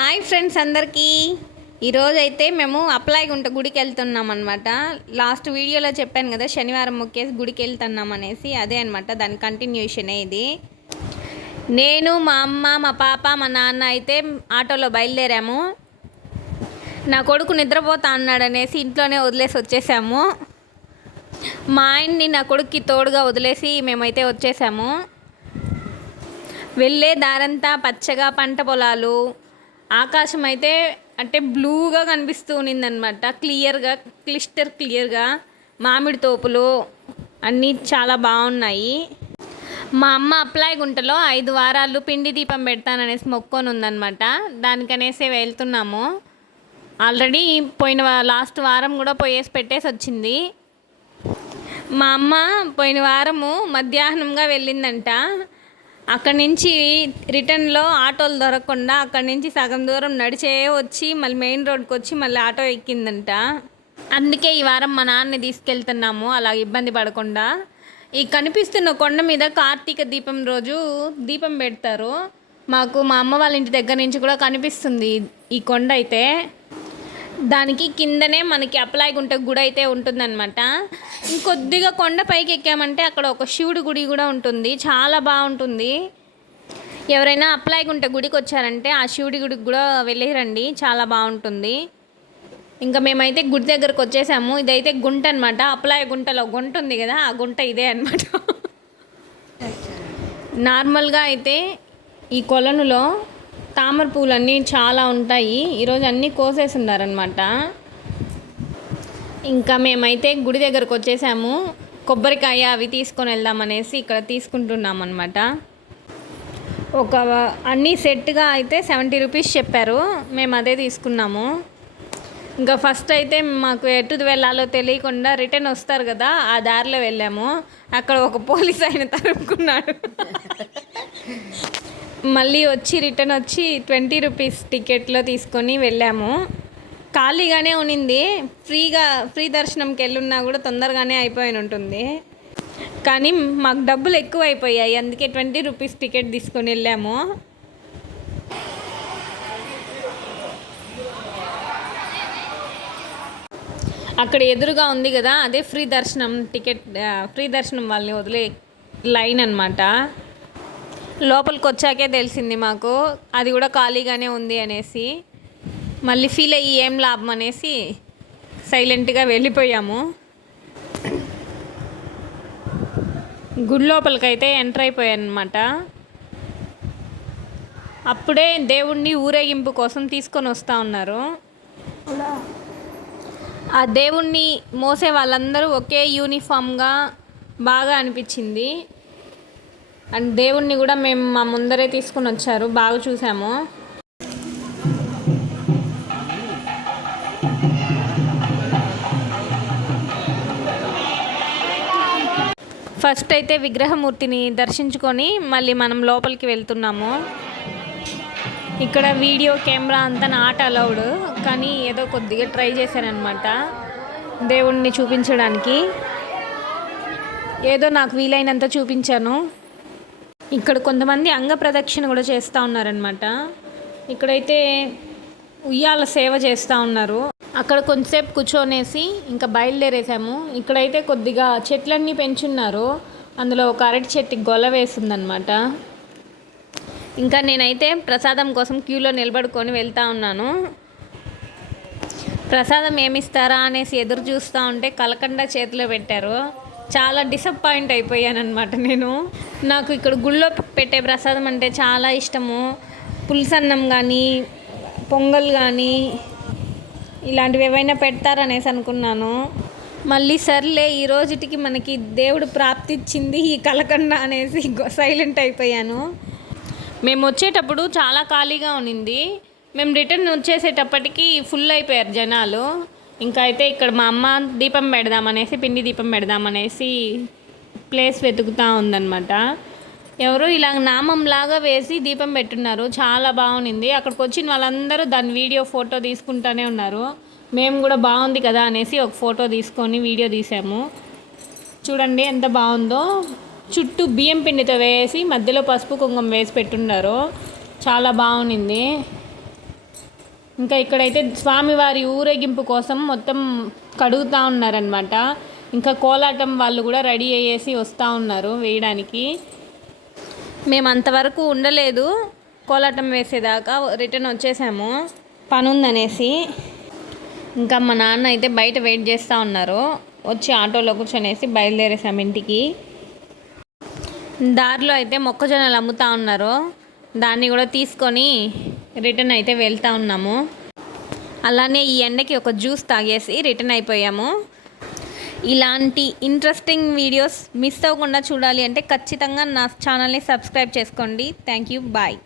Hi friends అందరికీ ఈరోజైతే మేము అప్లాయిగుంట గుడికి వెళ్తున్నాం అనమాట. లాస్ట్ వీడియోలో చెప్పాను కదా శనివారం మొక్కేసి గుడికి వెళ్తున్నాం అనేసి, అదే అనమాట దాని కంటిన్యూషనే ఇది. నేను మా అమ్మ మా పాప మా నాన్న అయితే ఆటోలో బయలుదేరాము. నా కొడుకు నిద్రపోతా అన్నాడనేసి ఇంట్లోనే వదిలేసి వచ్చేసాము. మా ఆయన్ని నా కొడుక్కి తోడుగా వదిలేసి మేమైతే వచ్చేసాము. వెళ్ళే దారంతా పచ్చగా పంట పొలాలు, ఆకాశం అయితే అంటే బ్లూగా కనిపిస్తూ ఉన్నిందనమాట. క్లియర్గా మామిడి తోపులు అన్నీ చాలా బాగున్నాయి. మా అమ్మ అప్లాయిగుంటలో 5 వారాలు పిండి దీపం పెడతాననేసి మొక్కొని ఉందనమాట. దానికనేసి వెళ్తున్నాము. ఆల్రెడీ లాస్ట్ వారం కూడా పోయేసి పెట్టేసి వచ్చింది. మా అమ్మ పోయిన వారము మధ్యాహ్నంగా వెళ్ళిందంట. అక్కడి నుంచి రిటర్న్లో ఆటోలు దొరకకుండా అక్కడి నుంచి సగం దూరం నడిచే వచ్చి మళ్ళీ మెయిన్ రోడ్కి వచ్చి మళ్ళీ ఆటో ఎక్కిందంట. అందుకే ఈ వారం మా నాన్నని తీసుకెళ్తున్నాము, అలా ఇబ్బంది పడకుండా. ఈ కనిపిస్తున్న కొండ మీద కార్తీక దీపం రోజు దీపం పెడతారు. మాకు మా అమ్మ వాళ్ళ ఇంటి దగ్గర నుంచి కూడా కనిపిస్తుంది ఈ కొండ అయితే. దానికి కిందనే మనకి అప్లాయిగుంట గుడి అయితే ఉంటుందన్నమాట. ఇంకొద్దిగా కొండ పైకి ఎక్కామంటే అక్కడ ఒక శివుడి గుడి కూడా ఉంటుంది, చాలా బాగుంటుంది. ఎవరైనా అప్లాయిగుంట గుడికి వచ్చారంటే ఆ శివుడి గుడికి కూడా వెళ్ళిరండి, చాలా బాగుంటుంది. ఇంకా మేమైతే గుడి దగ్గరకు వచ్చేసాము. ఇదైతే గుంట అనమాట. అప్లాయిగుంటలో గుంట ఉంది కదా, ఆ గుంట ఇదే అనమాట. నార్మల్గా అయితే ఈ కొలనులో తామర పూలన్నీ చాలా ఉంటాయి. ఈరోజు అన్నీ కోసేసి ఉన్నారనమాట. ఇంకా మేమైతే గుడి దగ్గరకు వచ్చేసాము. కొబ్బరికాయ అవి తీసుకొని వెళ్దామనేసి ఇక్కడ తీసుకుంటున్నాం అనమాట. అన్నీ సెట్గా అయితే 70 రూపీస్ చెప్పారు, మేము అదే తీసుకున్నాము. ఇంకా ఫస్ట్ అయితే మాకు ఎటు వెళ్ళాలో తెలియకుండా రిటర్న్ వస్తారు కదా, ఆ దారిలో వెళ్ళాము. అక్కడ ఒక పోలీస్ ఆయన తరుముకున్నాడు. మళ్ళీ రిటర్న్ వచ్చి 20 రూపీస్ టికెట్లో తీసుకొని వెళ్ళాము. ఖాళీగానే ఉన్నింది. ఫ్రీ దర్శనంకి వెళ్ళున్నా కూడా తొందరగానే అయిపోయి ఉంటుంది. కానీ మాకు డబ్బులు ఎక్కువ అయిపోయాయి, అందుకే 20 రూపీస్ టికెట్ తీసుకొని వెళ్ళాము. అక్కడ ఎదురుగా ఉంది కదా, అదే ఫ్రీ దర్శనం వాళ్ళని వదిలే లైన్ అనమాట. లోపలికి వచ్చాకే తెలిసింది మాకు అది కూడా ఖాళీగానే ఉంది అనేసి. మళ్ళీ ఫీల్ అయ్యి ఏం లాభం అనేసి సైలెంట్గా వెళ్ళిపోయాము. గుడి లోపలికైతే ఎంటర్ అయిపోయాను అనమాట. అప్పుడే దేవుణ్ణి ఊరేగింపు కోసం తీసుకొని వస్తూ ఉన్నారు. ఆ దేవుణ్ణి మోసే వాళ్ళందరూ ఒకే యూనిఫామ్గా బాగా అనిపించింది. అండ్ దేవుణ్ణి కూడా మేము మా ముందరే తీసుకొని వచ్చారు, బాగా చూసాము. ఫస్ట్ అయితే విగ్రహమూర్తిని దర్శించుకొని మళ్ళీ మనం లోపలికి వెళ్తున్నాము. ఇక్కడ వీడియో కెమెరా అంతా నాట్ అలౌడ్, కానీ ఏదో కొద్దిగా ట్రై చేశానమాట దేవుణ్ణి చూపించడానికి. ఏదో నాకు వీలైనంత చూపించాను. ఇక్కడ కొంతమంది అంగ ప్రదక్షిణ కూడా చేస్తూ ఉన్నారనమాట. ఇక్కడైతే ఉయ్యాల సేవ చేస్తూ ఉన్నారు. అక్కడ కొంతసేపు కూర్చొనేసి ఇంకా బయలుదేరేసాము. ఇక్కడైతే కొద్దిగా చెట్లన్నీ పెంచున్నారు. అందులో ఒక అరటి చెట్టుకి గొల్ల వేసిందనమాట. ఇంకా నేనైతే ప్రసాదం కోసం క్యూలో నిలబడుకొని వెళ్తూ ఉన్నాను. ప్రసాదం ఏమిస్తారా అనేసి ఎదురు చూస్తూ ఉంటే కలకండ చేతిలో పెట్టారు. చాలా డిసప్పాయింట్ అయిపోయానమాట నేను. నాకు ఇక్కడ గుళ్ళో పెట్టే ప్రసాదం అంటే చాలా ఇష్టము. పులుసన్నం కానీ పొంగల్ కానీ ఇలాంటివి ఏవైనా పెడతారనేసి అనుకున్నాను. మళ్ళీ సర్లే ఈ రోజుటికి మనకి దేవుడు ప్రాప్తి ఇచ్చింది ఈ కలకండ అనేసి సైలెంట్ అయిపోయాను. మేము వచ్చేటప్పుడు చాలా ఖాళీగా ఉన్నింది. మేము రిటర్న్ వచ్చేసేటప్పటికి ఫుల్ అయిపోయారు జనాలు. ఇంకా అయితే ఇక్కడ మా అమ్మ పిండి దీపం పెడదామనేసి ప్లేస్ వెతుకుతూ ఉందన్నమాట. ఎవరో ఇలా నామంలాగా వేసి దీపం పెట్టున్నారు, చాలా బాగుంది. అక్కడికి వచ్చిన వాళ్ళందరూ దాని వీడియో ఫోటో తీసుకుంటూనే ఉన్నారు. మేము కూడా బాగుంది కదా అనేసి ఒక ఫోటో తీసుకొని వీడియో తీసాము. చూడండి ఎంత బాగుందో. చుట్టూ బియ్యం పిండితో వేసి మధ్యలో పసుపు కుంకుమ వేసి పెట్టున్నారు, చాలా బాగుంది. ఇంకా ఇక్కడైతే స్వామివారి ఊరేగింపు కోసం మొత్తం కడుగుతూ ఉన్నారనమాట. ఇంకా కోలాటం వాళ్ళు కూడా రెడీ అయ్యేసి వస్తూ ఉన్నారు వేయడానికి. మేము అంతవరకు ఉండలేదు, కోలాటం వేసేదాకా రిటర్న్ వచ్చేసాము పని ఉందనేసి. ఇంకా మా నాన్న అయితే బయట వెయిట్ చేస్తూ ఉన్నారు. వచ్చి ఆటోలో కూర్చొనేసి బయలుదేరేసాము ఇంటికి. దారిలో అయితే మొక్కజొన్నలు అమ్ముతూ ఉన్నారు, దాన్ని కూడా తీసుకొని రిటర్న్ అయితే వెళ్తూ ఉన్నాము. అలానే ఈ ఎండకి ఒక జ్యూస్ తాగేసి రిటర్న్ అయిపోయాము. ఇలాంటి ఇంట్రెస్టింగ్ వీడియోస్ మిస్ అవ్వకుండా చూడాలి అంటే ఖచ్చితంగా నా ఛానల్ని సబ్స్క్రైబ్ చేసుకోండి. Thank you, bye.